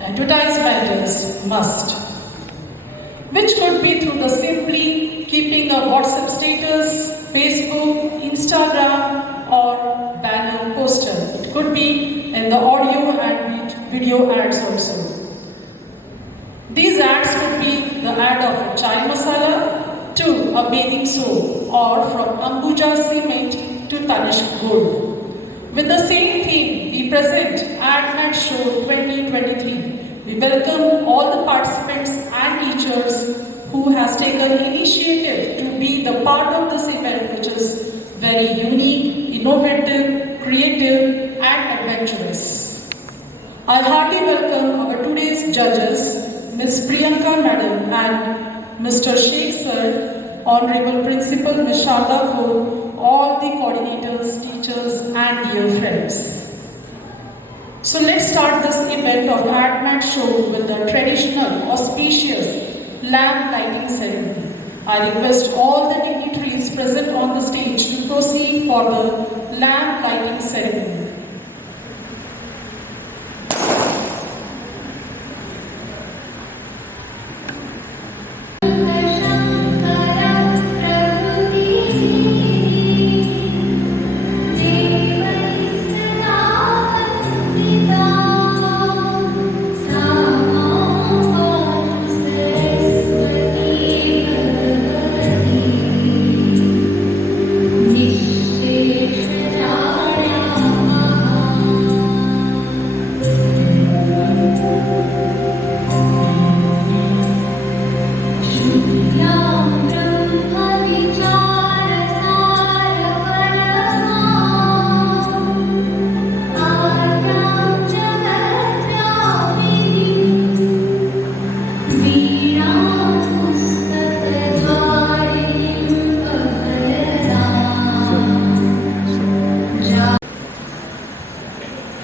advertisement is must, which could be through the simply keeping a WhatsApp status, Facebook, Instagram, or banner poster. It could be in the audio and video ads also. These ads could be the ad of a chai masala to a bathing soap, or from Ambuja Cement to Tanishq Gold. With the same theme, we present AdMat Show 2023. We welcome all the participants and teachers who has taken initiative to be the part of this event, which is very unique, innovative, creative and adventurous. I heartily welcome our today's judges, Ms. Priyanka Madam and Mr. Sheikh Sir, Honorable Principal Ms. Sharda Kaur, all the coordinators, teachers and dear friends. So let's start this event of AdMat Show with the traditional, auspicious lamp lighting ceremony. I request all the dignitaries present on the stage to proceed for the lamp lighting ceremony.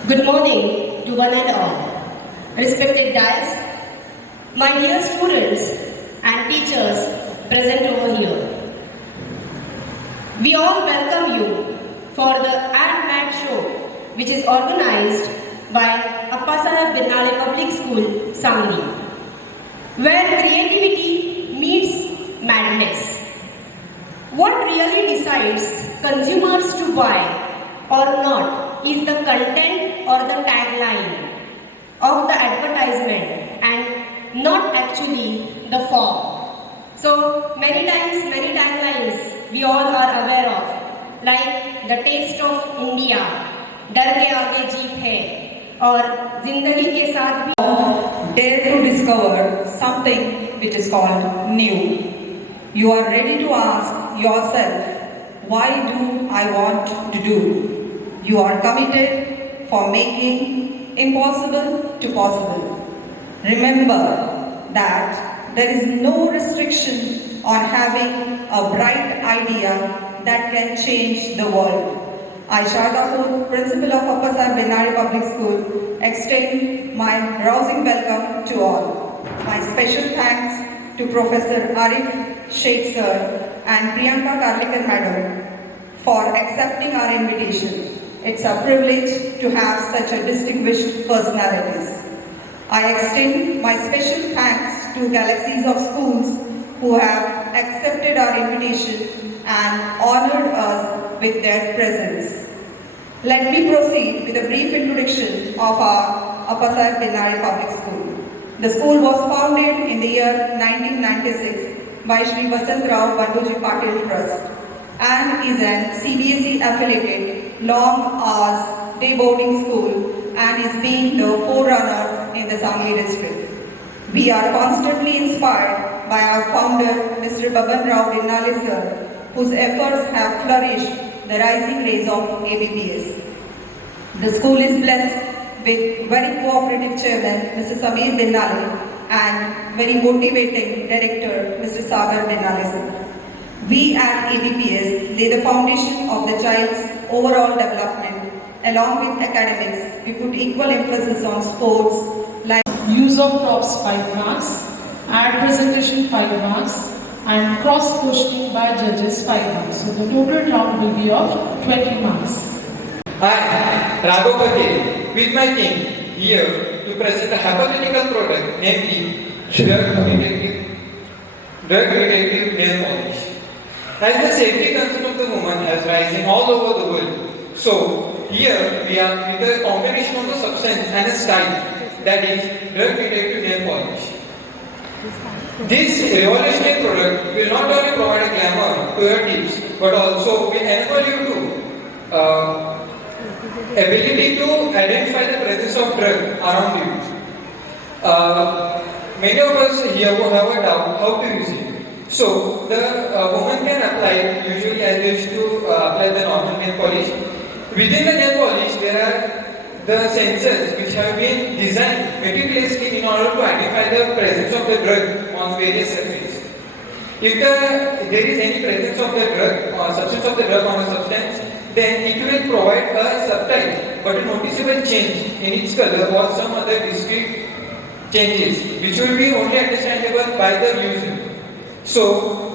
Good morning to one and all. Respected guests, my dear students and teachers present over here. We all welcome you for the AdMat Show, which is organized by Appasaheb Binnale Public School, Sangli, where creativity meets madness. What really decides consumers to buy or not is the content or the tagline of the advertisement and not actually the form. So many times, many taglines we all are aware of, like the taste of India, Dar ke aage jeet hai, or Zindagi ke saath bhi. Dare to discover something which is called new. You are ready to ask yourself, why do I want to do? You are committed for making impossible to possible. Remember that there is no restriction on having a bright idea that can change the world. I, Sharda Kaur, Principal of Appasaheb Binnale Public School, extend my rousing welcome to all. My special thanks to Professor Arif Sheikh Sir and Priyanka Karlikar Madam for accepting our invitation. It's a privilege to have such a distinguished personalities. I extend my special thanks to galaxies of schools who have accepted our invitation and honored us with their presence. Let me proceed with a brief introduction of our Appasaheb Binnale Public School. The school was founded in the year 1996 by Shri Vasantrao Banduji Patil Trust and is an CBSE affiliated long hours day boarding school and is being the forerunner in the Sangli district. We are constantly inspired by our founder Mr. Baban Rao Binnale sir, whose efforts have flourished the rising rays of ABPS. The school is blessed with very cooperative chairman Mr. Sameer Binnale and very motivating director Mr. Sagar Binnale sir. We at ABPS lay the foundation of the child's overall development. Along with academics, we put equal emphasis on sports like Use of props 5 marks, ad presentation 5 marks and cross questioning by judges 5 marks. So the total round will be of 20 marks. Hi, Raghav Patel with my team here to present a hypothetical product, namely drug detective nail polish. As the safety concern of the woman has rising all over the world, so here we are with a combination of the substance and a style, that is drug detective nail polish. This revolutionary product will not only provide a glamour to your tips, but also will enable you to ability to identify the presence of drug around you. Many of us here will have a doubt how to use it. So the woman can apply usually as we used to apply the normal nail polish. Within the nail polish, there are the sensors which have been designed meticulously in order to identify the presence of the drug on various surfaces. If there is any presence of the drug or substance of the drug on a substance, then it will provide a subtle but a noticeable change in its color or some other discrete changes which will be only understandable by the user. So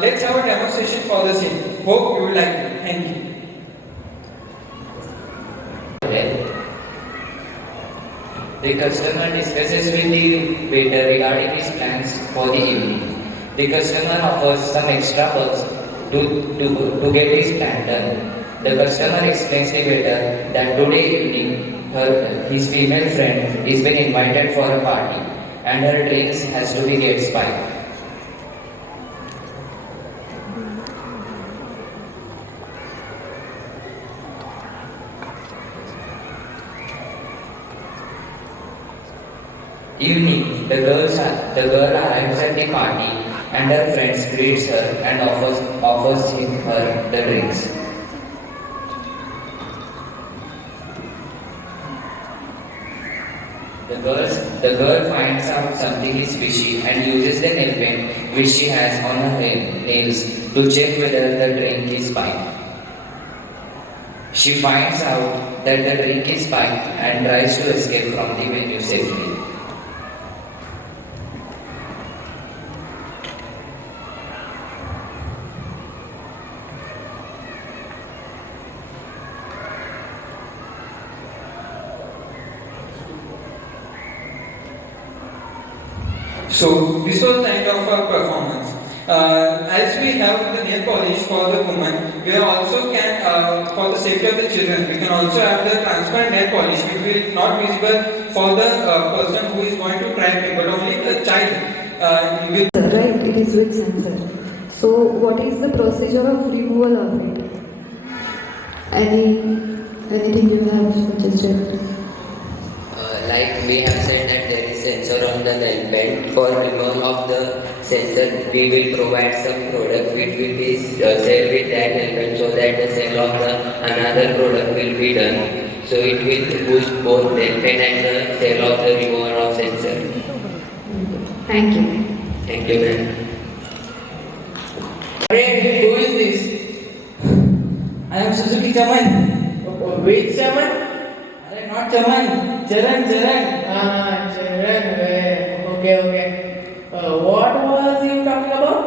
let's have a demonstration for the same. Hope you will like it. Thank you. The customer discusses with the waiter regarding his plans for the evening. The customer offers some extra bucks to get his plan done. The customer explains to the waiter that today evening his female friend is been invited for a party and her drinks has to be get spiked. Evening, the girl arrives at the party and her friends greets her and offers her the drinks. The girl finds out something is fishy and uses the nail paint which she has on her nails to check whether the drink is spiked. She finds out that the drink is spiked and tries to escape from the venue safely. So this was kind of a performance. As we have the nail polish for the woman, we also can, for the safety of the children, we can also have the transparent nail polish which will not visible for the person who is going to try it, but only the child will. Right, it is with sensor. So what is the procedure of removal of it? Anything you have suggested? Like we have said that there is sensor on the nail paint. For removal of the sensor, we will provide some product which will be sell with that nail paint so that the sale of the another product will be done. So it will boost both nail paint and the sale of the removal of sensor. Thank you. Thank you, ma'am. Hey, who is this? I am Suzuki Chaman. Which Chaman? Not Chaman, Charan. Charan. Okay. What was you talking about?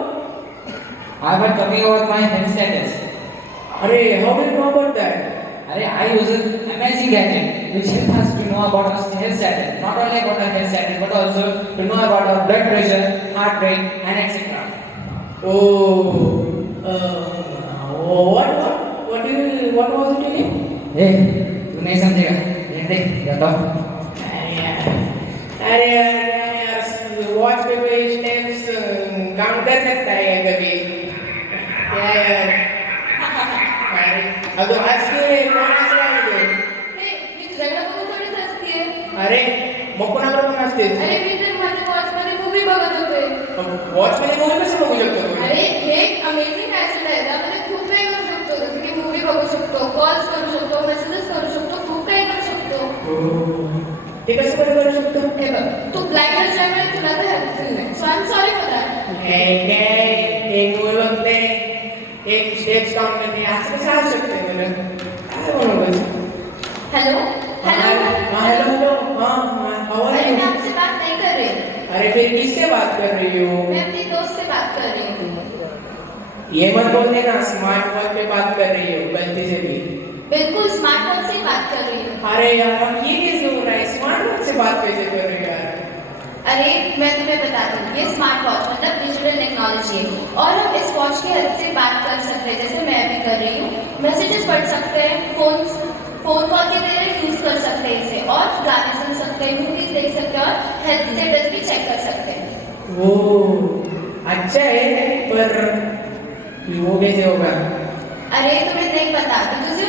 I was talking about my health status. How do you know about that? I use an amazing gadget which helps us to know about our health status. Not only about our health status, but also to know about our blood pressure, heart rate, and etc. What was it again? Hey, तू नहीं समझेगा? देख बताओ. अरे यार watch पे कोई steps count कर सकता है कभी क्या यार अब तो आज के कौन हंस रहा है तो मी तुझ्याकडे बघून थोडीच हसतीये. अरे मग कोणाकडे पण असते अरे मी तर माझ्या वॉचमध्ये मूवी बघत होते. वॉच मध्ये मूवी कसं बघू शकतो अरे हे एक अमेझिंग गॅजेट आहे. त्यामध्ये खूप काही करू शकतो. जसं की मूवी बघू शकतो, कॉल्स करू शकतो, मेसेजेस करू शकतो, खूप काही करू शकतो. ते कसं बरं करू शकतो हे बघ, तू ब्लाइंड असल्यामुळे तुला ते हेल्पफुल नाही. सो I am sorry for that. एक मूवी बघते एक स्टेप्स काउंट करते असं कसं असू शकते बरं काय म्हणू हेलो हेलो अरे मैं आपसे बात नहीं कर रही. अरे फिर किससे बात कर रही हो मैं अपनी दोस्त से बात कर रही हूँ. ये मत बोलने ना स्मार्ट फोन पे बात कर रही हो गलती से भी बिल्कुल स्मार्टफोन से बात कर रही हूँ। अरे यार अब ये कैसे हो रहा है, स्मार्टफोन से बात कैसे कर रहे हो यार? अरे मैं तुम्हें बताती हूँ, ये स्मार्ट वॉच मतलब डिजिटल टेक्नोलॉजी है और हम इस वॉच की हेल्प से बात कर सकते हैं, जैसे मैं भी कर रही हूँ। मैसेजेस पढ़ सकते हैं, फोन कॉल के लिए यूज कर सकते हैं इसे, और गाने सुन सकते हैं, मूवीज देख सकते हैं और हेल्थ स्टेटस भी चेक कर सकते हैं। वो अच्छा है, पर वो कैसे होगा? अरे तुम्हें नहीं पता तो तुझे।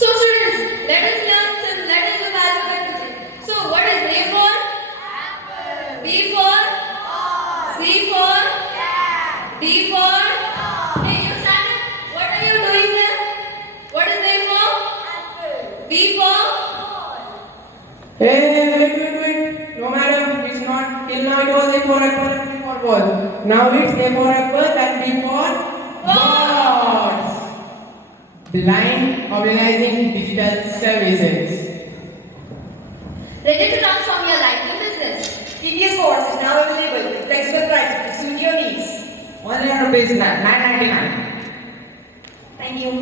So students, let us learn some letters of alphabet. So what is A for? Apple. B for? Ball. C for? Cat. D for? Dog. Hey, you stand up. What are you doing there? What is A for? Apple. B for? Ball. Hey, wait. No madam, it's not. Till now it was A for apple and B for ball. Now it's A for apple and B for balls. The line organizing digital services. Ready to transform your life to business. TVS Sports is now available with flexible price to suit your needs. 100 rupees, 999. Thank you.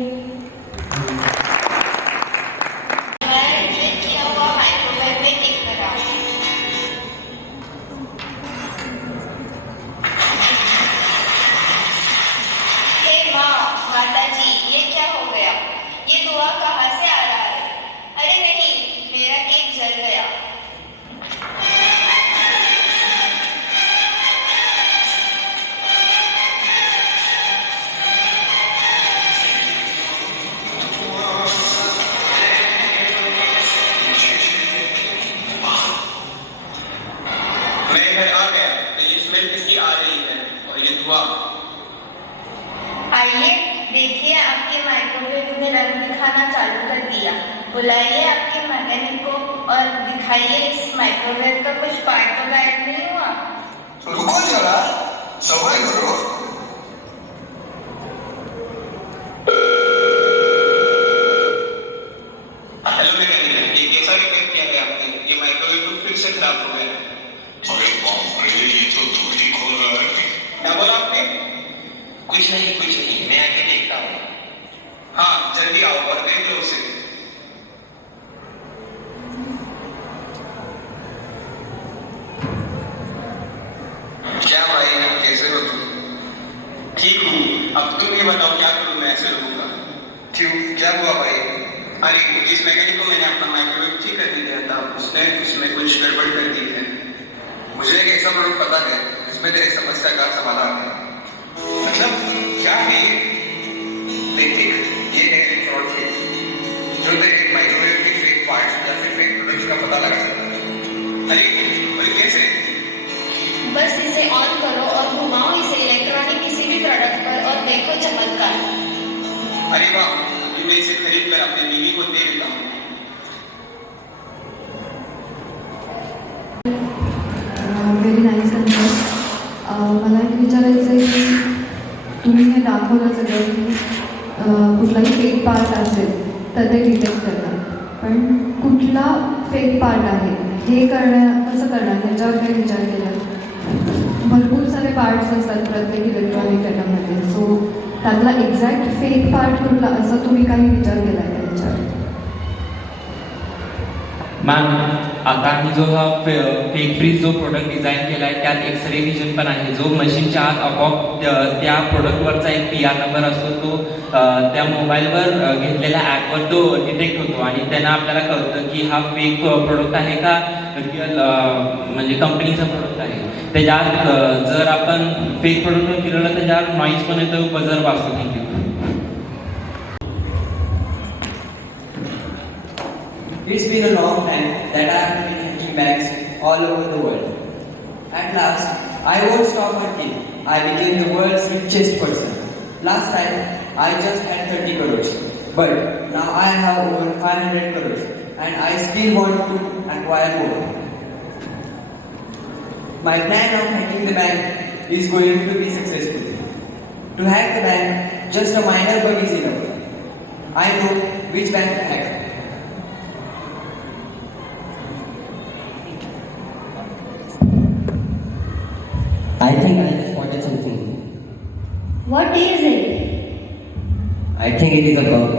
आइए देखिए, आपके microwave ने रंग दिखाना चालू कर दिया। बुलाइए आपके मैकेनिक को और दिखाइए इस माइक्रोवेव का कुछ पार्ट तो गायब नहीं हुआ। रुको जरा, सब्र करो। हेलो मैकेनिक, ये कैसा रिपेयर किया है आपने? ये माइक्रोवेव तो फिर से खराब हो गया। अरे बाप रे, ये तो तू ही खोल रहा है। क्या बोला आपने? कुछ नहीं, मैं आके देखता हूँ। हाँ जल्दी आओ और देख लो उसे। क्या भाई, कैसे हो तुम? ठीक हूँ, अब तुम ये बताओ क्या करूँ मैं ऐसे रहूँगा? क्यों, क्या हुआ भाई? अरे इस मैकेनिक को मैंने अपना माइक्रोवेव ठीक करने दिया था, उसने उसमें कुछ गड़बड़ कर दी है। मुझे एक ऐसा प्रोडक्ट पता है जिसमें तेरी समस्या का समाधान है। मतलब क्या है ये? देख ये है फ्रॉड केस, जो तेरे माइक्रोवेव के फेक पार्ट्स या फिर फेक प्रोडक्ट्स का पता लगा सकता है। अरे कैसे? बस इसे ऑन करो और घुमाओ इसे इलेक्ट्रॉनिक किसी भी प्रोडक्ट पर और देखो चमत्कार। अरे वाह, मैं इसे खरीद कर अपने बीवी को दे देता हूँ। Very nice answer. मला एक विचारायचं आहे की तुम्ही हे दाखवलं सगळं की कुठलाही फेक पार्ट असेल तर ते डिटेक्ट करतात, पण कुठला फेक पार्ट आहे हे कसं करणार ह्याच्यावर काही विचार केला? भरपूर सारे पार्ट्स असतात प्रत्येक इलेक्ट्रॉनिक आयटममध्ये, सो त्यातला एक्झॅक्ट फेक पार्ट कुठला असं तुम्ही काही विचार केला आहे का ह्याच्यावर? मॅम, आता मी जो हा फेक फ्रीज जो प्रोडक्ट डिझाईन केला आहे त्यात एक्सरे विजन पण आहे, जो मशीनच्या आत आपोआप त्या प्रोडक्टवरचा एक PR नंबर असतो, तो त्या मोबाईलवर घेतलेल्या ॲपवर तो डिटेक्ट होतो आणि त्यांना आपल्याला कळतं की हा फेक प्रोडक्ट आहे का रिअल म्हणजे कंपनीचा प्रोडक्ट आहे. त्याच्यात जर आपण फेक प्रोडक्टवर फिरवलं तर त्याच्यावर नॉईज पण येतो, बजर वाजतो. Thank you. It's been a long time that I have been hunting bags all over the world. At last, I won't stop hunting. I became the world's richest person. Last time, I just had 30 crores. But now I have over 500 crores. And I still want to acquire more. My plan of hacking the bank is going to be successful. To hack the bank, just a minor bug is enough. I know which bank to hack. I think I just wanted something. What is it? I think it is a bug.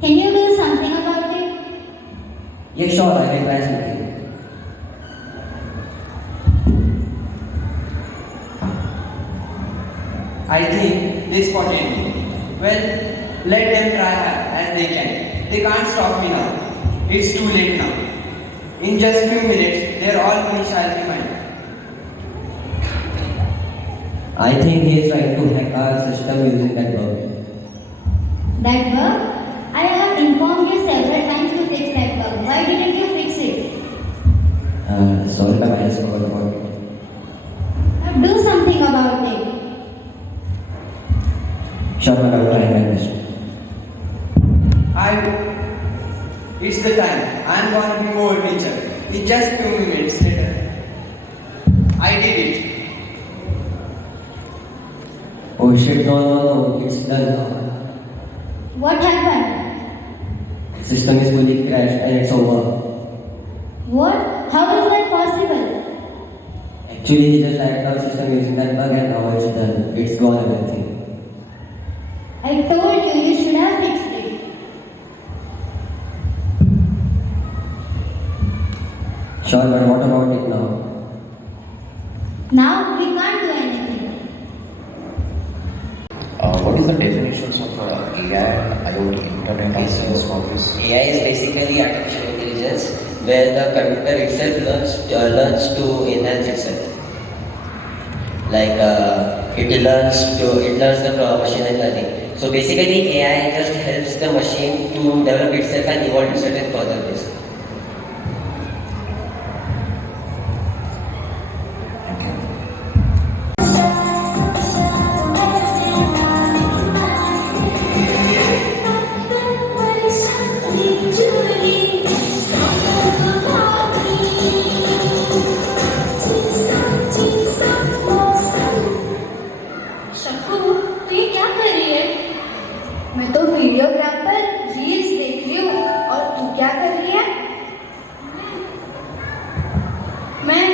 Can you do something about it? Yeah, sure, I can try something. I think they spotted me. Well, let them try as they can. They can't stop me now. It's too late now. In just few minutes, they're all going shall be mine. I think he is trying to hack our system using that bug. That bug? I have informed you several times to fix that bug. Why didn't you fix it? Sorry, ma'am, I just forgot about it. Now do something about it. Sure, ma'am, I will try my best. It's the time. I'm gonna be more richer. In just few minutes later. I did it. Oh shit, no, it's done now. What happened? System is fully crashed and it's over. What? How is that possible? Actually, he just hacked our system using that bug and now it's done. It's gone everything. I told you you should have fixed it. Sure, but what about it now? Now we can't do anything. What is the definitions of AI and IoT, Internet of Things for this? AI is basically artificial intelligence where the computer itself learns to enhance itself. Like it learns the machine learning. So basically AI just helps the machine to develop itself and evolve itself in further ways. Shakku, तू ये क्या कर रही है? मैं तो videographer reels देख रही हूँ और तू क्या कर रही है? मैं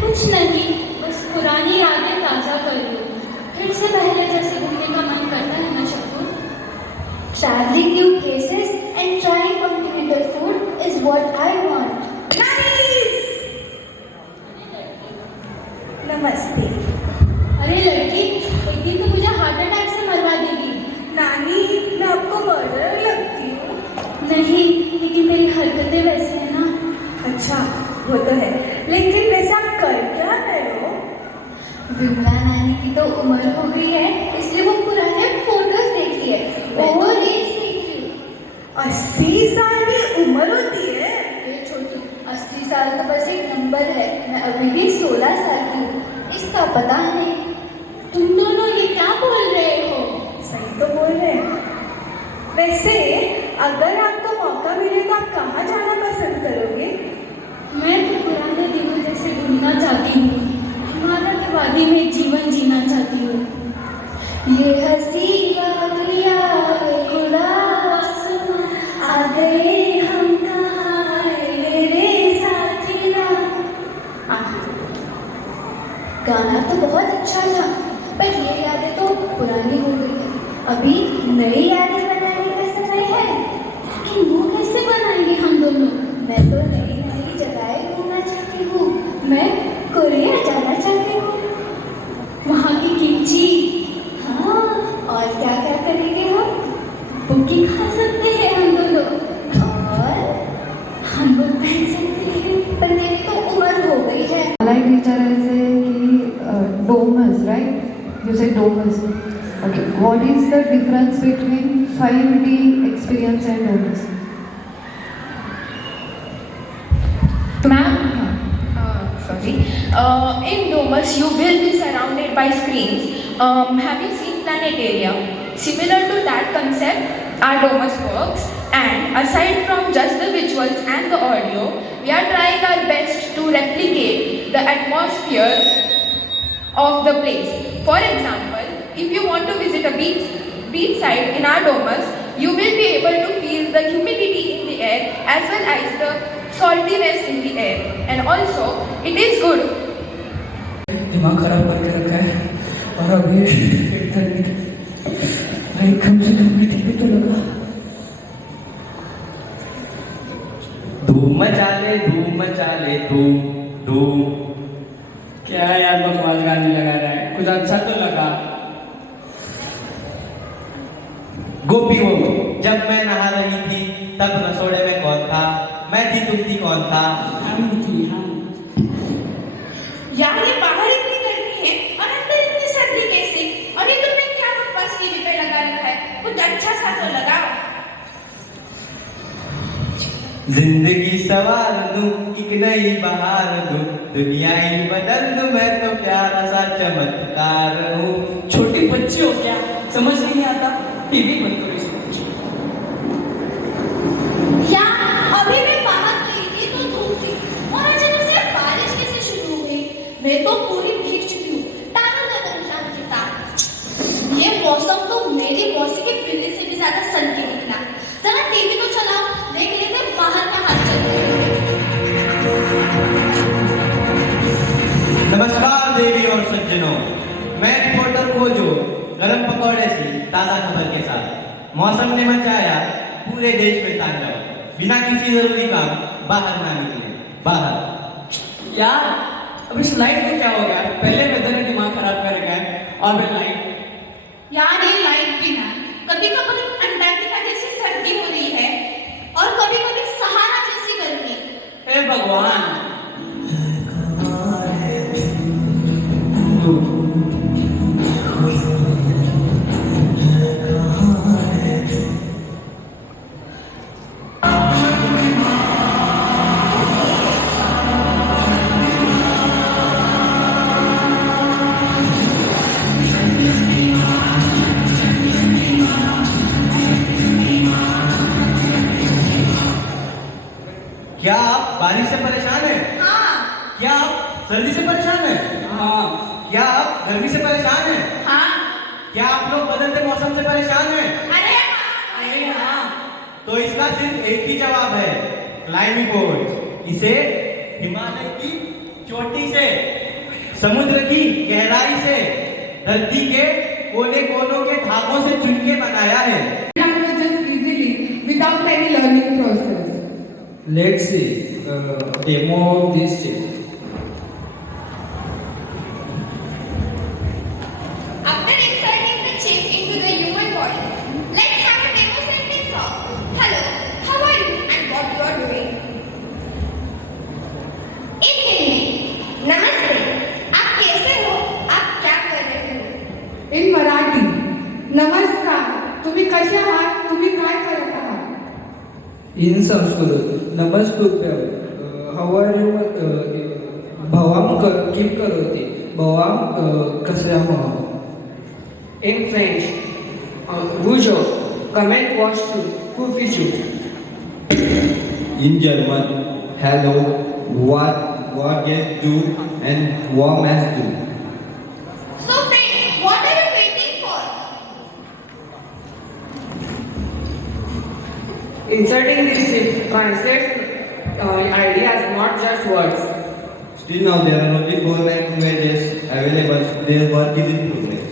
कुछ नहीं, बस पुरानी यादें ताज़ा कर रही हूँ। फिर से पहले जैसे घूमने का मन करता है ना Shakku? Traveling new places and trying continental food is what I want. नमस्ते। अरे लड़की, एक दिन तो मुझे हार्ट अटैक से मरवा देगी। नानी, मैं आपको मर्डर लगती हूँ। नहीं, लेकिन मेरी हरकतें वैसी हैं ना। अच्छा, वो तो है। लेकिन वैसे आप कर क्या रहे हो? विमला नानी की तो उम्र हो गई है, इसलिए वो पुराने फोटोज देख रही है। वो रील्स देख रही है। 80 साल की उम्र होती है? ये छोटी, 80 साल तो बस एक नंबर है। मैं अभी भी 16 साल की हूँ। इसका पता नहीं। तुम दोनों ये क्या बोल रहे हो? सही तो बोल रहे हैं। वैसे अगर आपको मौका मिले तो आप कहाँ जाना पसंद करोगे? मैं तो पुराने दिनों जैसे घूमना चाहती हूँ। हिमालय की वादी में जीवन जीना चाहती हूँ। ये हंसी वादियाँ खुदा आ गए हम कहाँ मेरे साथिया। गाना तो बहुत अच्छा था, पर ये यादें तो पुरानी हो गई है। अभी नई यादें बनाने का समय है, लेकिन वो कैसे बनाएंगे हम दोनों? मैं तो नई नई जगहें घूमना चाहती हूँ। मैं कोरिया जाना चाहती हूँ, वहाँ की किमची। हाँ, और क्या क्या करेंगे हम? बुकी खा सकते हैं हम दोनों, और हम लोग पहन सकते हैं। पर मेरी तो उम्र हो गई है। मला एक विचारायचं आहे की domus, right? You said domus. Okay. What is the difference between 5D experience and domus? Ma'am, sorry. In domus, you will be surrounded by screens. Have you seen Planetaria? Similar to that concept, our domus works. And aside from just the visuals and the audio, we are trying our best to replicate the atmosphere of the place. For example, if you want to visit a beach side in our domus, you will be able to feel the humidity in the air as well as the saltiness in the air. And also, it is good. दिमाग खराब करके रखा है और अभी internet कहीं कम से कम ठीक तो लगा। धूम मचा ले धूम धूम। क्या यार बकवास गाने लगा रहा है, कुछ अच्छा तो लगा। गोपी हो जब मैं नहा रही थी तब रसोड़े में कौन था? मैं थी तुम थी कौन था? हम थी हम। यार ये बाहर इतनी गर्मी है और अंदर इतनी सर्दी कैसे? और ये तुमने क्या बकवास टीवी पे लगा रखा है? कुछ अच्छा सा तो लगाओ। जिंदगी सवार दूं एक नई बहार दूं, दुनिया ही बदल दूं, मैं तो प्यारा सा चमत्कार हूँ। छोटे बच्चे हो क्या, समझ नहीं आता? टीवी बंद करो इसको। यार अभी मैं बाहर गई थी तो धूप थी और अचानक से बारिश कैसे शुरू हो गई। मैं तो पूरी भीग चुकी हूँ, तारों का निशान की तार। ये मौसम तो मेरी मौसी के बिल्ली से भी ज्यादा सन के निकला। जरा टीवी तो चलाओ, देख लेते बाहर का हाल चल रहा है। नमस्कार देवी और सज्जनों, मैं रिपोर्टर खोजो गरम पकौड़े से ताजा खबर के साथ। मौसम ने मचाया पूरे देश में तांडव, बिना किसी जरूरी काम बाहर ना निकले बाहर। यार अब इस लाइट को क्या हो गया? पहले वेदर ने दिमाग खराब कर रखा है और फिर लाइट। यार ये लाइट भी ना, कभी कभी अंटार्कटिका जैसी सर्दी हो रही है और कभी कभी सहारा जैसी गर्मी। हे भगवान। क्या आप बारिश से परेशान हैं? हाँ। क्या आप सर्दी से परेशान हैं? हाँ। क्या आप गर्मी से परेशान हैं? हाँ। क्या आप लोग बदलते मौसम से परेशान हैं? अरे हाँ। तो इसका सिर्फ एक ही जवाब है, क्लाइमेट। इसे हिमालय की चोटी से, समुद्र की गहराई से, धरती के कोने कोनों के धागों से चुन के बनाया है। Languages easily without any learning process. Let's see demo of this chip. After inserting the chip into the human body, let's have a demo sentence of hello, how are you and what you are doing. In Hindi, नमस्ते, आप कैसे हो, आप क्या कर रहे हो. In Marathi, नमस्कार, तुम्ही कसे आहात, तुम्ही काय करत आहात. In Sanskrit, नमस्ते, how are you? भवाम किम करोति, भवाम कसे आहात. In French, bonjour, comment what who is you. In German, hello, what get do and what must do. So friends, what are you waiting for? Inserting this translates ideas, not just words. Still now there are only 4 languages available. Their work is in progress.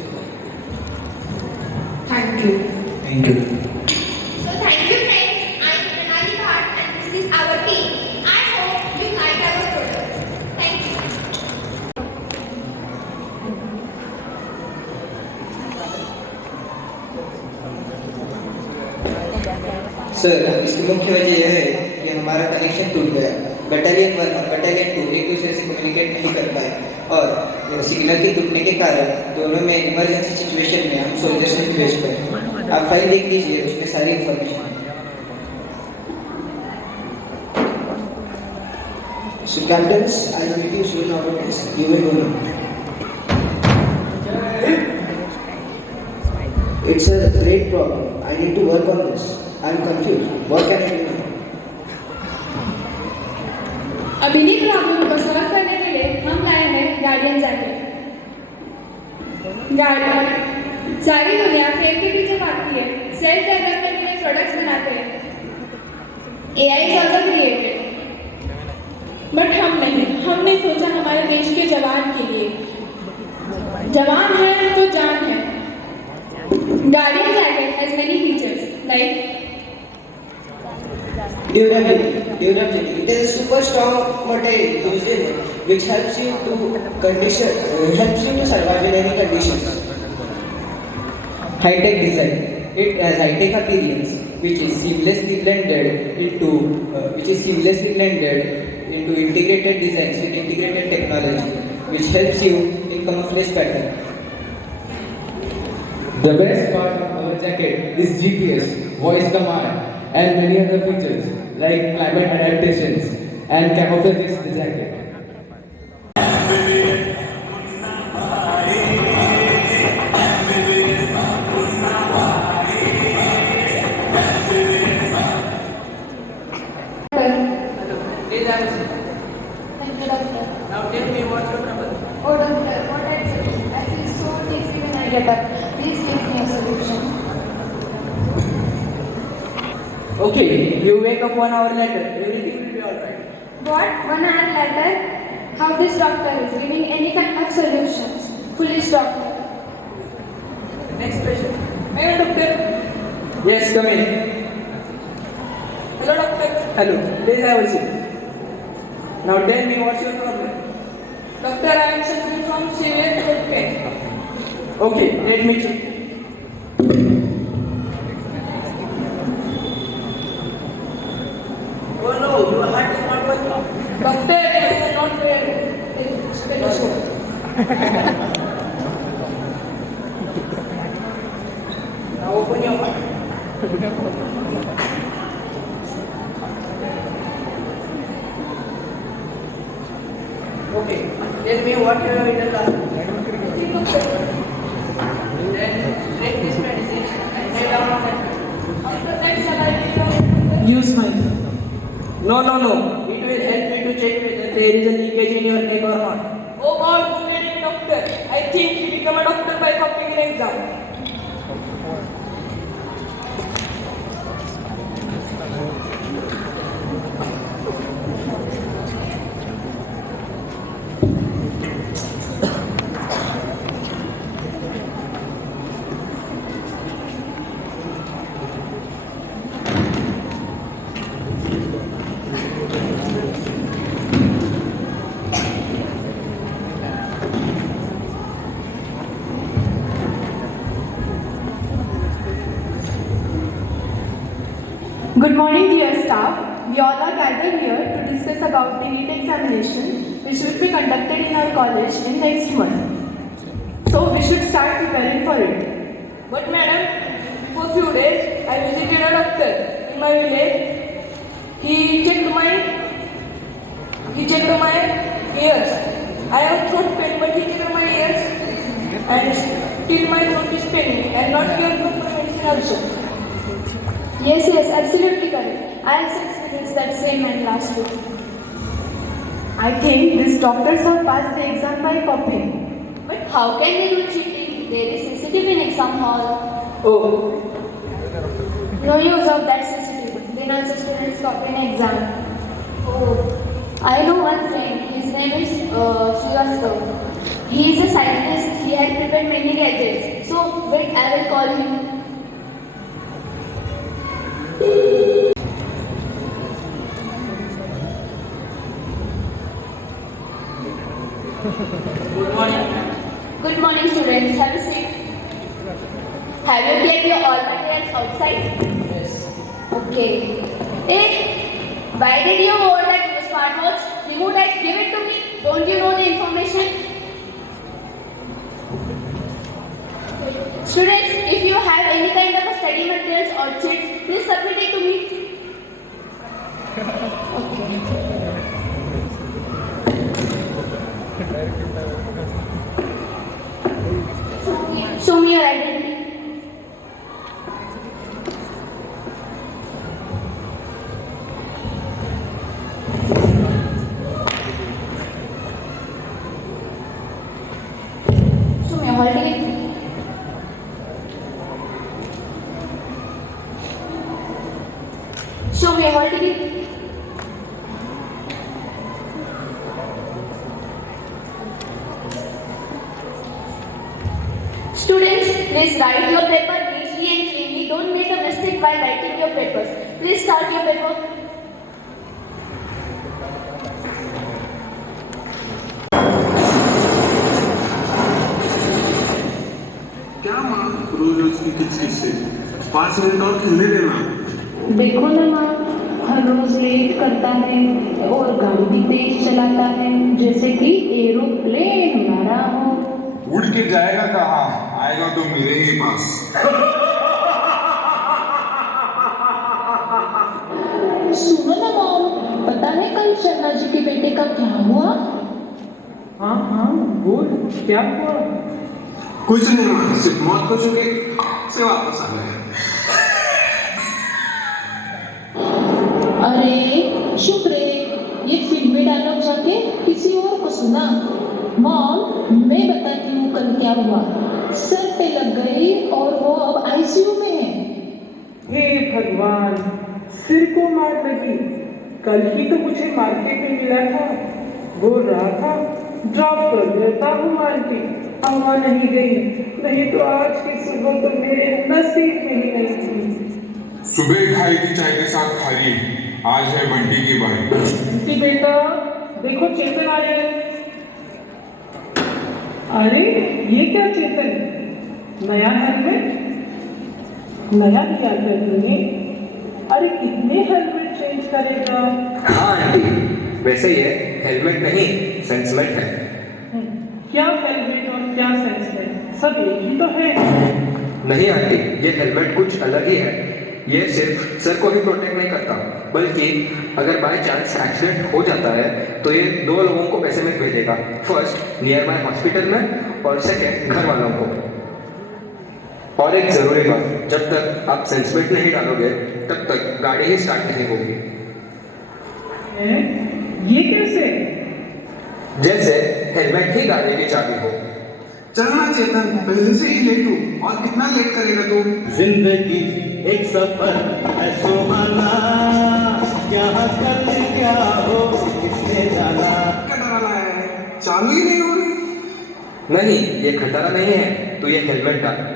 Thank you. Thank you. So thank you friends, I am Pranali Bhatt and this is our team. I hope you like our product. Thank you. Sir, इसकी मुख्य वजह यह है कि हमारा connection टूट गया। Battalion 1 और बटालियन 2 एक दूसरे से कम्युनिकेट नहीं कर पाए और सिग्नल के टूटने के कारण दोनों में इमरजेंसी सिचुएशन में हम सोल्जर्स से भेज पाए। आप फाइल देख लीजिए, उसमें सारी इंफॉर्मेशन है। So captains, I am meeting soon about this. You may go now. It's a great problem. I need to work on this. I am confused. What can I do now? अब इन्हीं problem को solve करने के लिए हम लाए हैं guardian jacket. Guardian सारी दुनिया फेम के पीछे भागती है, सेल्फ डेवलपमेंट के लिए प्रोडक्ट्स बनाते हैं। AI is also created, but हम नहीं, हमने सोचा हमारे देश के जवान के लिए। जवान है तो जान है। Guardian jacket Like Durability. It is a super strong material used in which helps you to survive in any conditions. High-tech design. It has high-tech appearance, which is seamlessly blended into integrated designs with integrated technology, which helps you in camouflage pattern. The best part of our jacket is GPS, voice command, and many other features like climate adaptations and camouflages the jacket. Thank you, doctor. Now tell me what's your trouble. Oh, doctor, what I feel? I feel so dizzy when I get up. Please give me a solution. Okay, you wake up 1 hour later. Everything will be alright. What? 1 hour later? How this doctor is giving any kind of solutions? Foolish doctor. Next patient. Hello, doctor. Yes, come in. Hello, doctor. Hello. Please have a seat. Now tell me what's your problem. Doctor, I am suffering from severe throat pain. Okay, let me check. Oh no, your heart is not working. Doctor, I am not very sure. Now open your mouth. Okay, tell me what you have eaten last night. Then take this medicine and lay down on that. After that, shall I Use my. No. It will help me to check whether there is a leakage in your neck or not. Oh God, who made me doctor? I think he became a doctor by copying an exam. Good morning, dear staff. We all are gathered here to discuss about the NEET examination which will be conducted in our college in next month. So we should start preparing for it. But madam, for few days I visited a doctor in my village. He checked my ears. I have throat pain, but he checked my ears, and still my throat is paining, and not given proper medicine also. Yes, absolutely correct. I also experienced that same and last week. I think these doctors have passed the exam by copying. But how can they do cheating? There is CCTV in exam hall. Oh, No use of that CCTV. Then also students copy an exam. Oh, I know one friend. His name is Srivastav. He is a scientist. He had prepared many gadgets. So wait, I will call him. good morning. Good morning, students. Have a seat. Have you kept your all materials outside? Yes. Okay. Hey, why did you hold that smartwatch? Remove that. Give it to me. Don't you know the information? Students, if you have any kind of study materials or checks, please submit it to me. Show me your identity. Show me your hall ticket. Show me your hall ticket. Students, please write your paper neatly and cleanly. Don't make a mistake proceed by writing your papers. Please start your paper. क्या माँ रोज रोज की किचकिच से 5 minute और खेलने देना। देखो ना माँ, हर रोज लेट करता है और गाड़ी भी तेज चलाता है, जैसे कि एरोप्लेन उड़ा रहा हो। उड़ के जाएगा कहाँ, आएगा तो मेरे ही पास। सुनो ना मॉम, पता है कल शर्मा जी के बेटे का क्या हुआ? हाँ हाँ बोल, क्या हुआ? कुछ नहीं माँ, सिर्फ मौत को चुके से वापस आ गए। अरे चुप रे, ये फिल्मी डायलॉग जाके किसी और को सुना। मॉम, मैं बताती हूँ कल क्या हुआ। सर पे लग गई और वो अब आईसीयू में है। हे भगवान, सिर को मार लगी। कल ही तो मुझे मार्केट में मिला था, बोल रहा था ड्रॉप कर देता हूँ आंटी। अम्मा नहीं गई, नहीं तो आज की सुबह तो मेरे नसीब में ही नहीं थी। सुबह खाई थी चाय के साथ खारी, आज है बंटी की बारी। बंटी बेटा, देखो चेतन आ रहे हैं। अरे ये क्या चेतन, नया हेलमेट? नया लिया क्या तूने? अरे कितने हेलमेट चेंज करेगा? हाँ आंटी, वैसे ये हेलमेट नहीं सेंसमेट है। क्या हेलमेट और क्या सेंसमेट, सब एक ही तो है। नहीं आंटी, ये हेलमेट कुछ अलग ही है। ये सिर्फ सर को ही प्रोटेक्ट नहीं करता, बल्कि अगर बाय चांस एक्सीडेंट हो जाता है तो ये 2 लोगों को पैसे में भेजेगा। फर्स्ट नियर बाय हॉस्पिटल में और सेकंड घर वालों को। और एक जरूरी बात, जब तक आप सेंसमेट नहीं डालोगे तब तक गाड़ी ही स्टार्ट नहीं होगी। ये कैसे? जैसे हेलमेट ही गाड़ी की चाबी हो। चलना चेतन, पहले से ही लेट हूँ और कितना लेट करेगा तू? जिंदगी एक सफर है सुहाना, यहाँ कल क्या हो किसने जाना। क्या डरा लाया है, चालू ही नहीं हो रही। नहीं, ये खतरा नहीं है, तो ये हेलमेट डाल।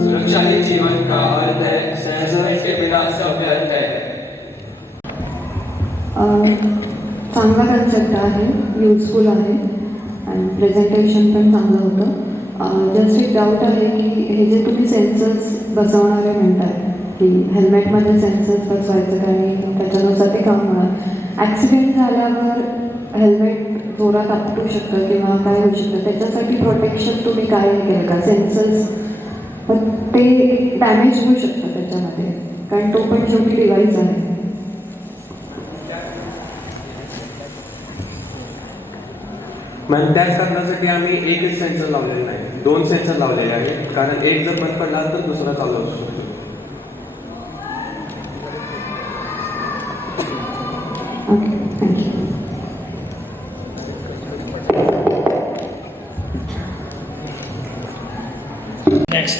सुरक्षा ही जीवन का अर्थ है, सेंसमेंट के बिना सब व्यर्थ है। चांगला कन्सेप्ट आहे, युजफुल आहे आणि प्रेझेंटेशन पण चांगलं होतं. जस्ट एक डाऊट आहे की हे जे तुम्ही सेन्सर्स बसवणारे म्हणताय की हेल्मेटमध्ये सेन्सर्स बसवायचं आणि त्याच्यानुसार ते काम होणार. ॲक्सिडेंट झाल्यावर हेल्मेट जोरात आपटू शकतं किंवा काय होऊ शकतं, त्याच्यासाठी प्रोटेक्शन तुम्ही काय केलं का? सेन्सर्स ते डॅमेज होऊ शकतं त्याच्यामध्ये, कारण तो पण शेवटी डिव्हाइस आहे. मॅम, त्याच कारणासाठी आम्ही एकच सेन्सर लावलेलं नाही, 2 सेन्सर लावलेले आहेत, कारण एक जर बंद पडला तर दुसरा चालू असू शकतो. Next.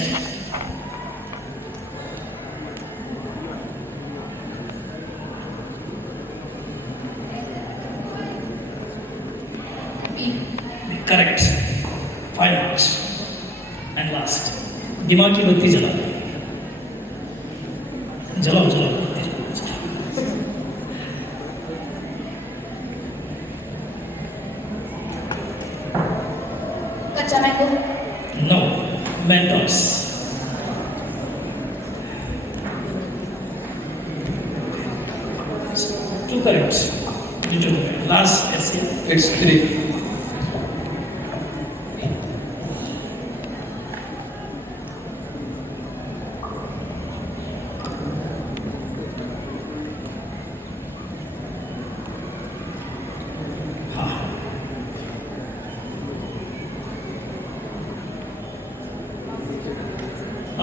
Correct. 5 marks. And last. दिमाग की बत्ती जला जलाओ जलाओ कच्चा mango. No. Mentos. Two correct. You two correct. Last essay. It's 3.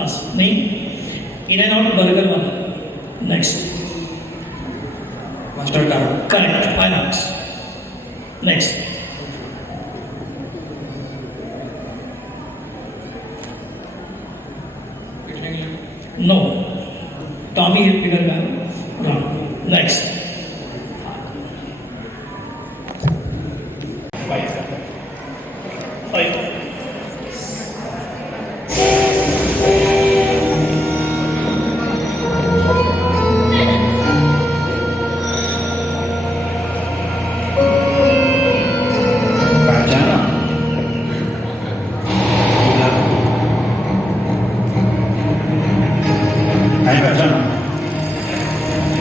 पास नहीं. इन एंड आउट बर्गर वाला. Next. Mustard card. Correct. 5 marks. Next. No. Tommy Hilfiger. Wrong. Next. 5. पहचाना? नहीं पहचाना?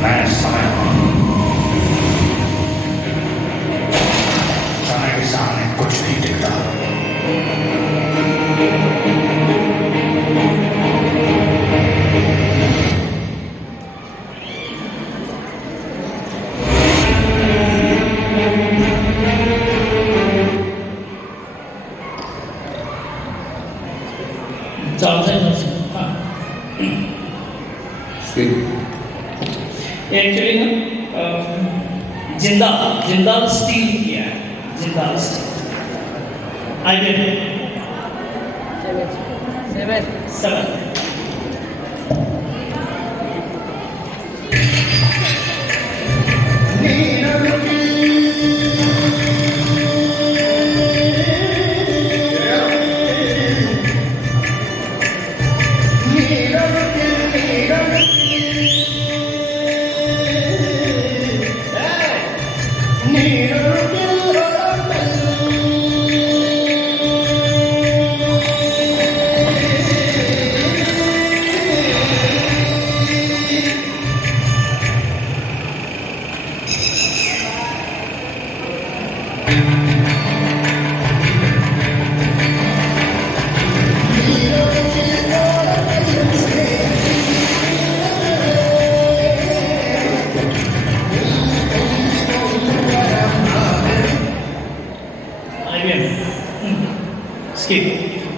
मैं समय हूं. समय के सामने कुछ नहीं टिकता. एक्चुअली ना जिंदाल स्टील किया है. Jindal steel. I get 7.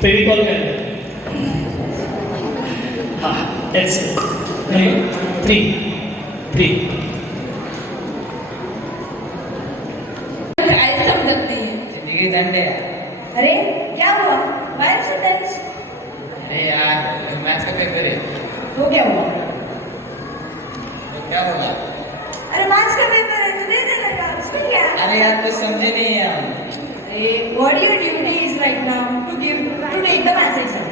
Fevicol कर हाँ ऐसे नहीं 3 ऐसे समझत नहीं है. जिंदगी झंडे. अरे क्या हुआ? वायर से टेंस. अरे यार मैथ्स का पेपर है. तो क्या हुआ? तो क्या होगा? अरे मैथ्स का पेपर है तो दे देना यार. उसमें क्या? अरे यार कुछ समझे नहीं है हम. What your duty is right now to take the maths exam.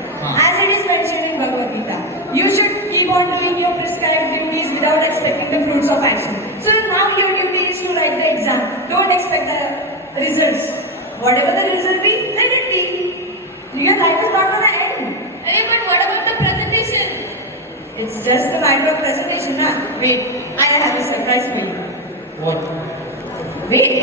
As it is mentioned in Bhagavad Gita, you should keep on doing your prescribed duties without expecting the fruits of action. So now your duty is to write the exam. Don't expect the results. Whatever the result be, let it be. Your life is not gonna end. Hey, but what about the presentation? It's just a matter of presentation, na? Wait, I have a surprise for you. What? Wait.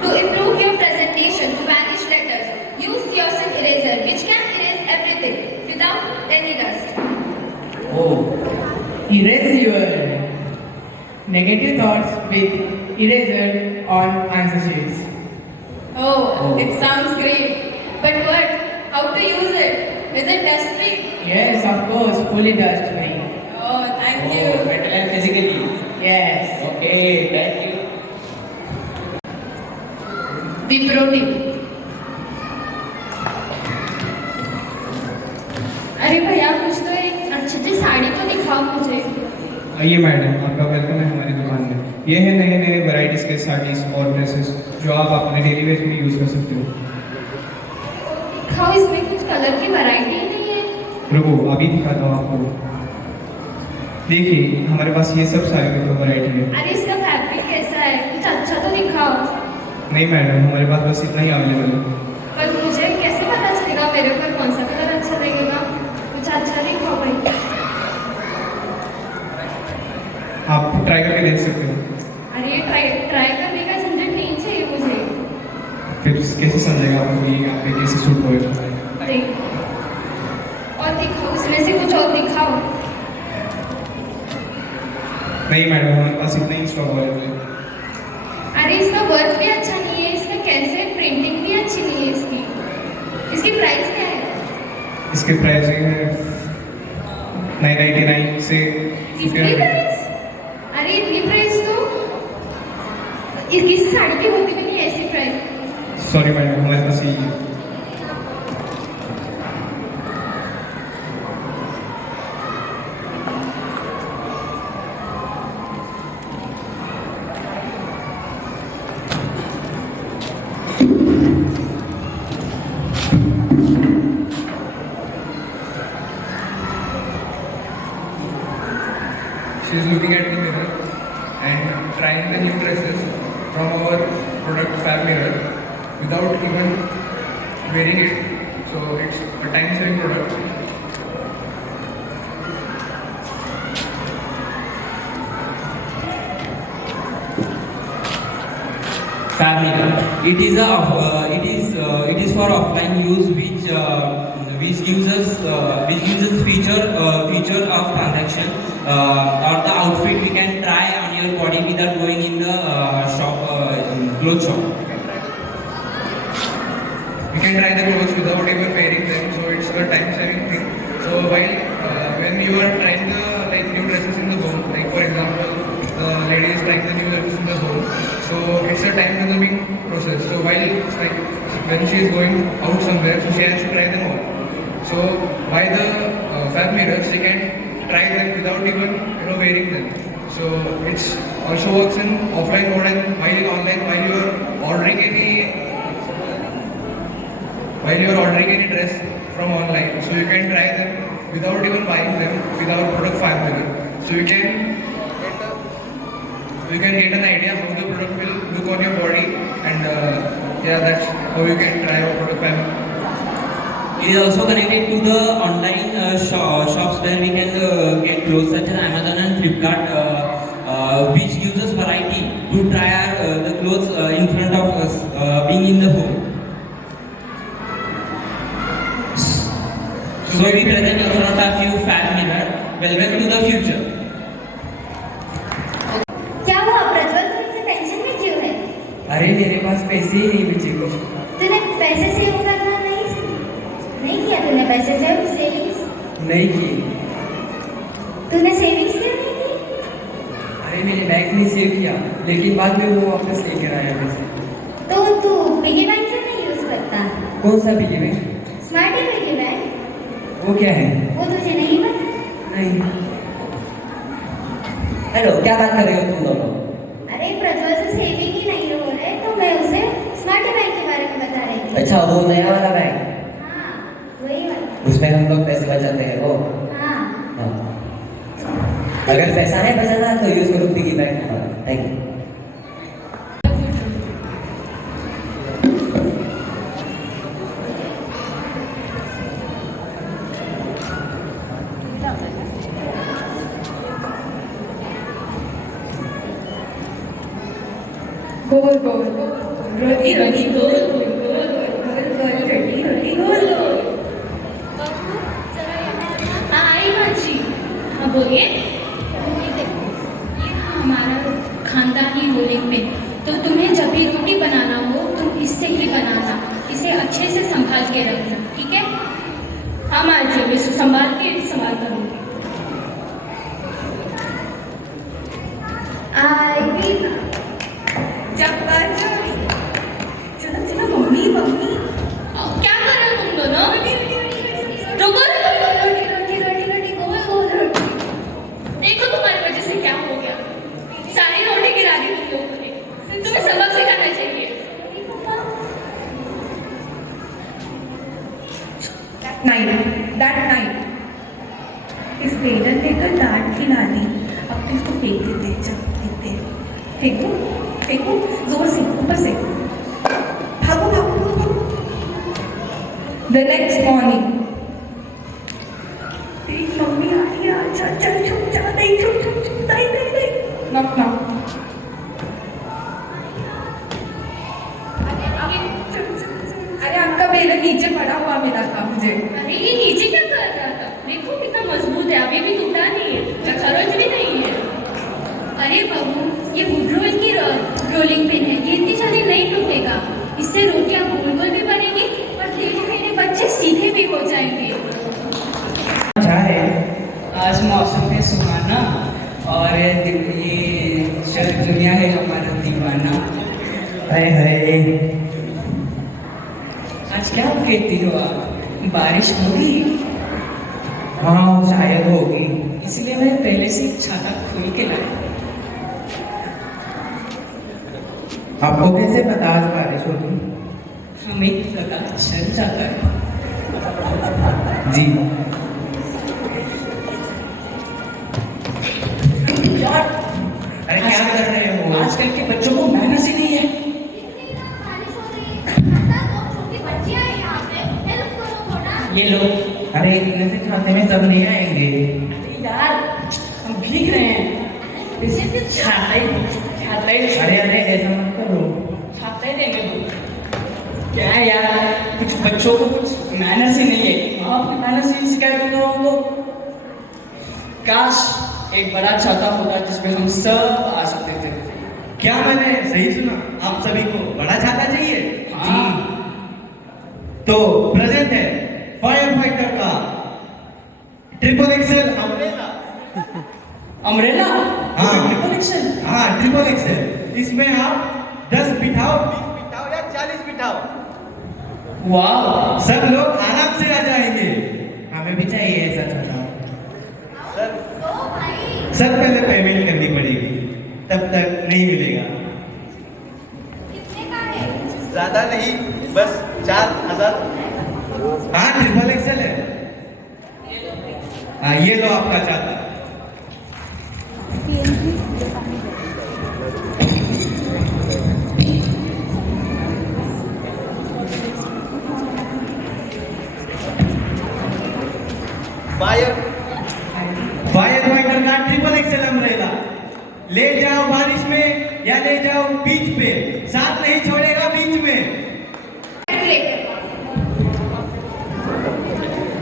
To improve your presentation to vanish letters, use your silk eraser which can erase everything without any dust. Oh, erase your negative thoughts with eraser on answer sheets. Oh, it sounds great. But what? How to use it? Is it dust free? Yes, of course, fully dust free. Oh, thank you. Mental and physically. Yes. Okay, thank you. Wipro team. अरे भैया कुछ तो एक अच्छी सी साड़ी तो दिखाओ मुझे. आइए मैडम, आपका वेलकम है हमारी दुकान में. ये है नए नए वैरायटीज के साड़ीज और ड्रेसेस जो आप अपने डेली वेयर में यूज कर सकते हो. दिखाओ, इसमें कुछ कलर की वैरायटी नहीं है. रुको, अभी दिखाता हूँ आपको. देखिए हमारे पास ये सब साड़ी की वैरायटी है. अरे इसका फैब्रिक कैसा है? कुछ अच्छा तो दिखाओ. नहीं मैडम, हमारे पास बस इतना ही अवेलेबल है. पर मुझे कैसे पता चलेगा मेरे ऊपर कौन सा कलर अच्छा लगेगा? कुछ अच्छा दिखाओ भाई. आप ट्राई करके देख सकते हो. अरे ये ट्राई करने का झंझट नहीं चाहिए मुझे. फिर कैसे समझेगा आपको कि आप पे कैसे सूट होएगा? अरे और दिखाओ, उसमें से कुछ और दिखाओ. नहीं मैडम, हमारे पास इतना ही स्टॉक अवेलेबल है. अरे इसका वर्क भी अच्छा नहीं है, इसका कैसे प्रिंटिंग भी अच्छी नहीं है इसकी. इसकी प्राइस क्या है? इसके प्राइसिंग है 999 से इतनी प्राइस? अरे इतनी प्राइस तो किसी साड़ी की होती भी नहीं ऐसी प्राइस। सॉरी मैडम, हमारे पास यही है। She is looking at the mirror and trying the new dresses from our product Fab Mirror without even wearing it. So it's a time-saving product. Fab Mirror. It is for offline use, which uses feature of transaction or the outfit we can try on your body without going in the clothes shop. We can try the clothes without even wearing them, so it's a time-saving thing. So while when you are trying the new dresses in the home, like for example, the lady is trying the new dresses in the home, so it's a time-consuming process. So while when she is going out somewhere, so she has to try them all. So by the Fab Mirror, she can try them without even wearing them. So it's also works in offline mode and while in online, while you are ordering any dress from online, so you can try them without even buying them without product Fab Mirror. So you can get an idea how the product will look on your body, and that's how you can try our product Fab Mirror. It is also connected to the online shops where we can get clothes such as Amazon and Flipkart, which uses variety to try the clothes in front of us being in the home. So we present in front of you Fab Mirror. Welcome to the future. क्या हुआ प्रज्वल, तुम इतने tension में क्यों है? अरे मेरे पास पैसे ही नहीं बचे कुछ। तूने पैसे सेव करना नहीं किया? तूने पैसे सेविंग्स नहीं की। तूने सेविंग्स क्यों नहीं की? अरे मेरे बैंक में सेव किया, लेकिन बाद में वो वापस लेकर आया पैसे। तो तू पिगी बैंक क्यों नहीं यूज करता? कौन सा piggy bank? Smart piggy bank. वो क्या है? वो तुझे नहीं पता? नहीं। हेलो, क्या बात कर रहे हो तुम दोनों? अरे प्रज्वल से सेविंग ही नहीं हो रहे, तो मैं उसे स्मार्ट बैंक के बारे में बता रही थी। अच्छा, वो नया वाला बैंक? वही वाला। उसमें हम लोग पैसे बचाते हैं वो? हाँ। अगर पैसा है बचाना तो यूज करो पिगी बैंक हमारा। Thank you. गोल गोल रोटी रोटी गोल गोल गोल गोल गोल रोटी रोटी गोल गोल। आई माजी। हाँ बोलिए। ये हमारा खानदानी रोलिंग पिन, तो तुम्हें जब भी रोटी बनाना हो तुम इससे ही बनाना, इसे अच्छे से संभाल के रखना, ठीक है? हाँ माजी, मैं संभाल के इस्तेमाल करूँगी। चलो मम्मी मम्मी क्या कर रहे हो तुम दोनों? रुको रोटी रोटी रोटी रोटी गोल गोल रोटी। देखो तुम्हारी वजह से क्या हो गया, सारी रोटी गिरा दी तुम लोगों ने। तुम्हें सबक सिखाना चाहिए। That night, इस बेलन ने तो डांट खिला दी। अब तो इसको फेंक देते, चल फेंकते हैं। फेंको फेंको जोर से, ऊपर से भागो भागो भागो। The next morning, तेरी मम्मी आ रही है। अच्छा चल छुप जा, नहीं छुप छुप छुप, नहीं नहीं नहीं, नॉक नॉक। अरे आपका बेलन नीचे पड़ा हुआ मिला था मुझे। अरे ये नीचे क्या कर रहा था? देखो कितना मजबूत है, अभी भी टूटा नहीं है, खरोच भी नहीं है। अरे बाबू, ये वुड रोल की रोलिंग पिन है, ये इतनी जल्दी नहीं टूटेगा। इससे रोटियां गोल गोल भी बनेंगी और धीरे धीरे बच्चे सीधे भी हो जाएंगे। सुहाना और ये दुनिया है हमारा दीवाना। हाय हाय, आज क्या कहती हो आप? बारिश होगी? हाँ शायद होगी। इसलिए मैं पहले से छाता खोल के लाया। आपको कैसे पता आज बारिश होगी? हमें पता चल जाता है। जी। यार अरे क्या कर रहे हो? आजकल के बच्चों को मैनर्स ही नहीं है। ये लो। अरे इतने से खाते में सब नहीं आएंगे। अरे यार हम भीग रहे हैं। छाता ही अरे अरे ऐसा मत करो। छाता ही देंगे लोग। क्या है यार, कुछ बच्चों को कुछ मैनर्स ही नहीं है। आपने मैनर्स ही सिखाया तुम लोगों को। काश एक बड़ा छाता होता जिसमें हम सब आ सकते थे। क्या मैंने सही सुना? आप सभी को बड़ा छाता चाहिए? हाँ। तो प्रेजेंट है फायर फाइटर का ट्रिपल एक्सेल अम्ब्रेला। अम्ब्रेला? हाँ ट्रिपल एक्सेल? हाँ ट्रिपल एक्सेल। इसमें आप 10 बिठाओ, 20 बिठाओ या 40 बिठाओ, वाह सब लोग आराम से आ जाएंगे। हमें भी चाहिए ऐसा छाता। सर पहले पेमेंट करनी पड़ेगी, तब तक नहीं मिलेगा। ज्यादा नहीं, बस 4000। हाँ ट्रिपल एक्सेल है। हाँ ये लो आपका छाता। फायर फाइटर का ट्रिपल एक्सेल अम्ब्रेला ले जाओ बारिश में या ले जाओ बीच पे, साथ नहीं छोड़ेगा बीच में।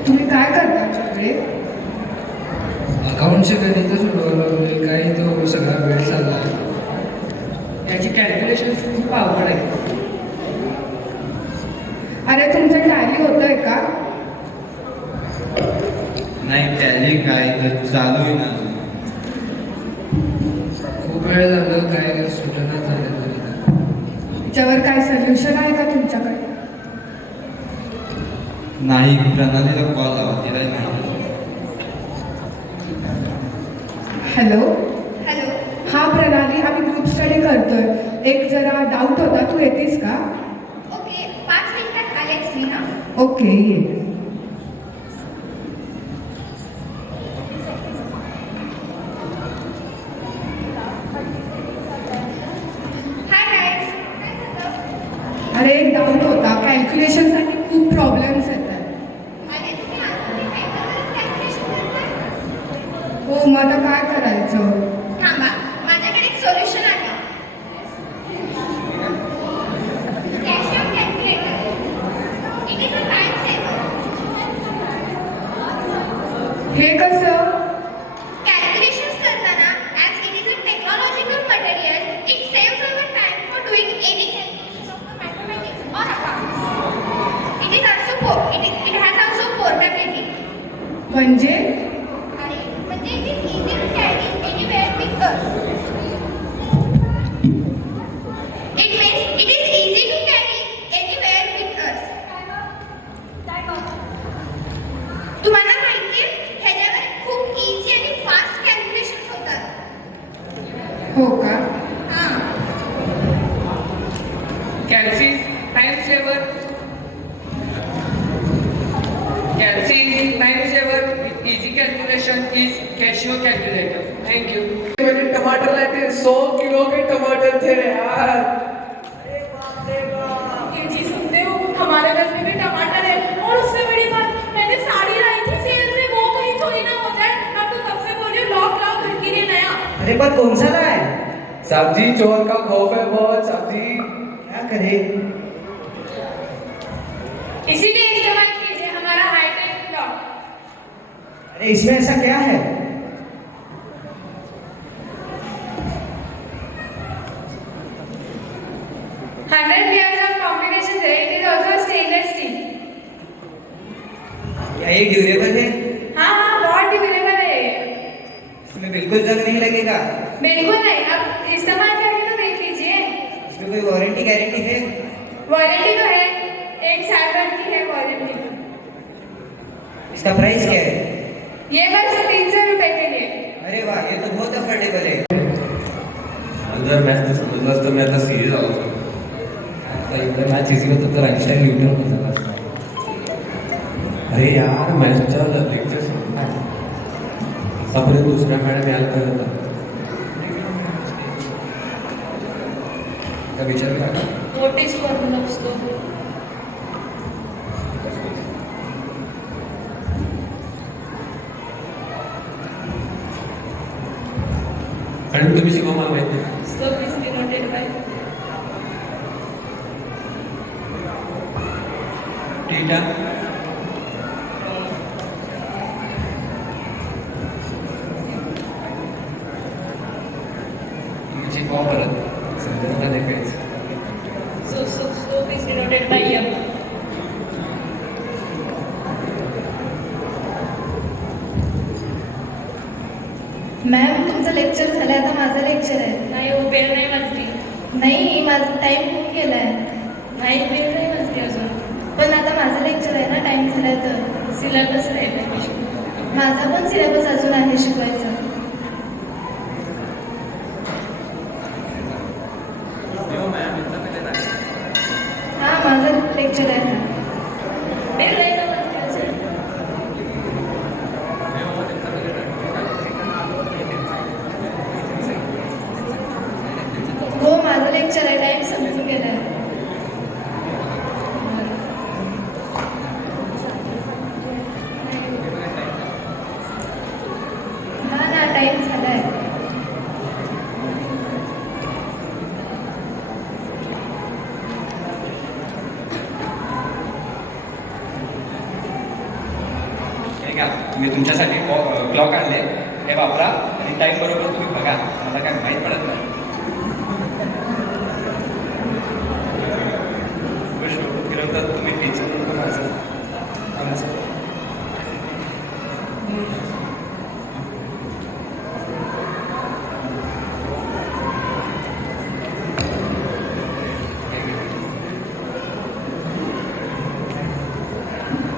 तुम्ही काय करता आमच्याकडे? अकाउंटचे गणित सोडवायला लागले, काही तो सगळा वेळ चालला. याची कॅल्क्युलेशन खूप अवघड आहे. अरे तुमचं टॅली होतंय का? नाही टॅली काय तर चालू आहे ना. खूप वेळ झालं, काय सूचना झाल्या तरी. त्याच्यावर काय सोल्युशन आहे का तुमच्याकडे? नाही, प्रणालीला कॉल लावा, तिला नाही. Hello hello. हा प्रणाली, आम्ही ग्रुप स्टडी करतोय. एक जरा डाऊट होता, तू येतीस का? ओके, 5 मिनिटात आलेच मी ना. ओके ये. Hi guys. अरे एक डाऊट होता, कॅल्क्युलेशनसाठी खूप प्रॉब्लेम्स येतात. अरे तुम्ही आतमध्ये कॅल्क्युलेशन करताय? हो, मग आता काय करायचं? थांबा, माझ्याकडे एक सोल्युशन आहे. Calcium calculator. It is a time saver. हे कसं? Calculations करताना as it is a technological material, it saves our time for doing any calculations of the mathematics or accounts. It is also it has also portability. म्हणजे? अरे म्हणजे it is easy to carry anywhere with us. It means it is easy to carry anywhere with us. तुम्हाला माहितीये ह्याच्यावर खूप easy आणि fast calculations होतात. हो का? हां. Calci time saver. Calci time saver with easy calculation is Casio calculator. Thank you. मैंने टमाटर लाए थे, 100 किलो के टमाटर थे यार। ये जी सुनते हो, हमारे घर में भी टमाटर है और उससे बड़ी बात, मैंने साड़ी लाई थी सेल से, वो कहीं चोरी ना हो जाए. मैं तो कब से बोल रही हूँ लॉक लाओ घर के लिए नया. अरे पर कौन सा लाए? सब्जी चोर का खौफ है बहुत, सब्जी क्या करे? इसीलिए इस्तेमाल कीजिए हमारा हाईटेक लॉक. अरे इसमें ऐसा क्या है? 100 years of combination है. It is also stainless steel. क्या ये ड्यूरेबल है? हाँ हाँ बहुत ड्यूरेबल है. बिल्कुल जंग नहीं लगेगा? बिल्कुल नहीं, आप इस्तेमाल करके तो देख लीजिए। इसमें कोई वारंटी गारंटी है? वारंटी तो है, 1 साल भर की है वारंटी। इसका प्राइस क्या है? ये बस 300 रुपए के लिए। अरे वाह, ये तो बहुत अफोर्डेबल है। जर मॅच तर समजलं असतं मी आता सिरियस आलो असतो. आता एकदा मॅच इझी होतं तर आईन्स्टाईन न्यूटन पण झाला असता. अरे यार मॅचच्या लेक्चर संपलाय. आतापर्यंत दुसऱ्या मॅडम यायला पाहिजे होता. काय विचार करा का? What is formula असतो? आणि तुम्ही शिकवा मला माहिती नाही. Slope is denoted by theta. शिकवा परत. समजा नाही काहीच. so slope is denoted by m. Ma'am तुमचं लेक्चर झालं, आता माझं लेक्चर आहे. नाही हो, बेल नाही वाजली. नाही, माझा टाइम होऊन गेला आहे. नाही, बेल नाही वाजली अजून. पण आता माझं लेक्चर आहे ना, टाइम झाला तर. सिलेबस राहिला. माझा पण सिलेबस अजून आहे शिकवायचा. हां, माझं लेक्चर आहे. बेल नाही ना वाजली अजून. हो, माझं लेक्चर आहे, टाइम संपून गेला आहे. हा ना, टाइम झाला आहे. हे घ्या, मी तुमच्यासाठी क्लॉक आणले, हे वापरा आणि टाईम बरोबर तुम्ही बघा. मला काय माहीत पडत नाही. फिरवतात तुम्ही टीचर माझं आमचं.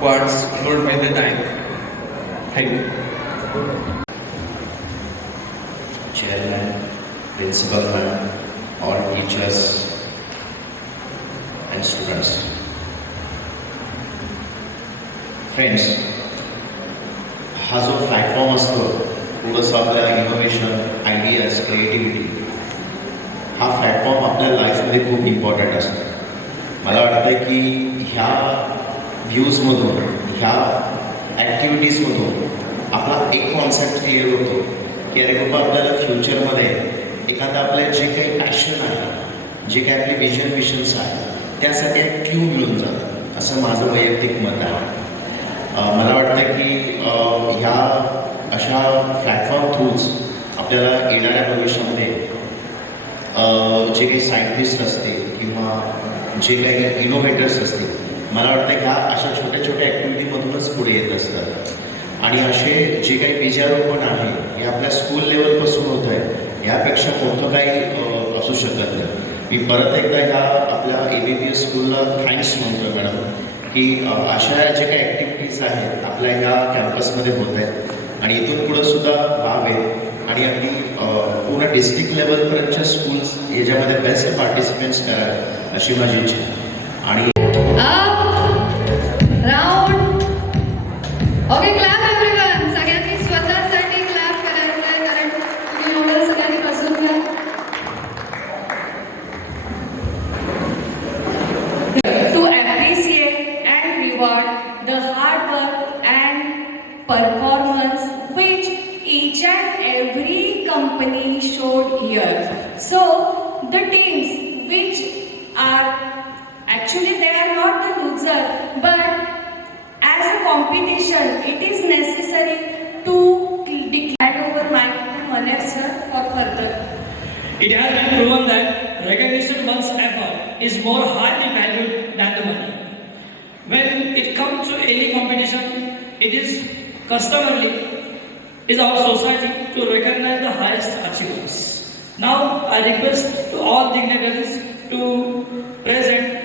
Quartz, don't by the time. Thank you. Chairman, principal ma'am, all teachers and students. Friends, हा जो प्लॅटफॉर्म असतो थोडंसं आपल्या इनोव्हेशन, आयडियाज, क्रिएटिव्हिटी, हा प्लॅटफॉर्म आपल्या लाईफमध्ये खूप इम्पॉर्टंट असतो. मला वाटतं की ह्या व्ह्यूजमधून, ह्या ॲक्टिव्हिटीजमधून आपला एक कॉन्सेप्ट क्लिअर होतो की अरे बाबा आपल्याला फ्युचरमध्ये एखादं आपलं जे काही पॅशन आहे, जे काही आपले विजन्स आहे, त्यासाठी एक क्यू मिळून जातं, असं माझं वैयक्तिक मत आहे. मला वाटतं की ह्या अशा प्लॅटफॉर्म थ्रूच आपल्याला येणाऱ्या भविष्यामध्ये जे काही सायंटिस्ट असतील किंवा जे काही इनोव्हेटर्स असतील, मला वाटतं ह्या अशा छोट्या छोट्या ॲक्टिव्हिटीमधूनच पुढे येत असतात. आणि असे जे काही बीजारोपण आहे हे आपल्या स्कूल लेवलपासून होत आहे, यापेक्षा मोठं काही असू शकत नाही. मी परत एकदा ह्या आपल्या ABPS स्कूलला थँक्स म्हणतो मॅडम की अशा ज्या काही ॲक्टिव्हिटीज आहेत आपल्या ह्या कॅम्पसमध्ये होत आहेत आणि इथून पुढं सुद्धा व्हावेत आणि अगदी पूर्ण डिस्ट्रिक्ट लेवलपर्यंतच्या स्कूल्स याच्यामध्ये बेस्ट पार्टिसिपेंट्स करावे अशी माझी इच्छा आहे. आणि राऊंड. Okay, clap everyone. सगळ्यांनी स्वतःसाठी क्लॅप करायचं आहे, कारण तुम्ही एवढं सगळ्यांनी बसून घ्या. To appreciate and reward the hard work and performance which each and every company showed here. So the teams which are actually they are not the loser, but as a competition it is necessary to declare over my Malek sir for further. It has been proven that recognition one's effort is more highly valued than the money. When it comes to any competition, it is customarily is our society to recognize the highest achievers. Now I request to all dignitaries to present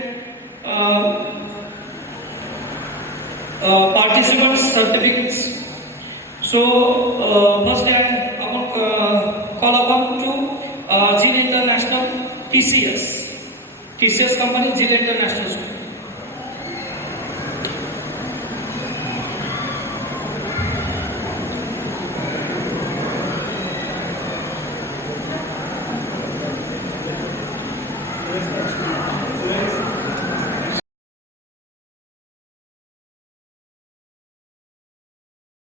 participants certificates. So first I call upon to Jill International TCS company, Jill International School.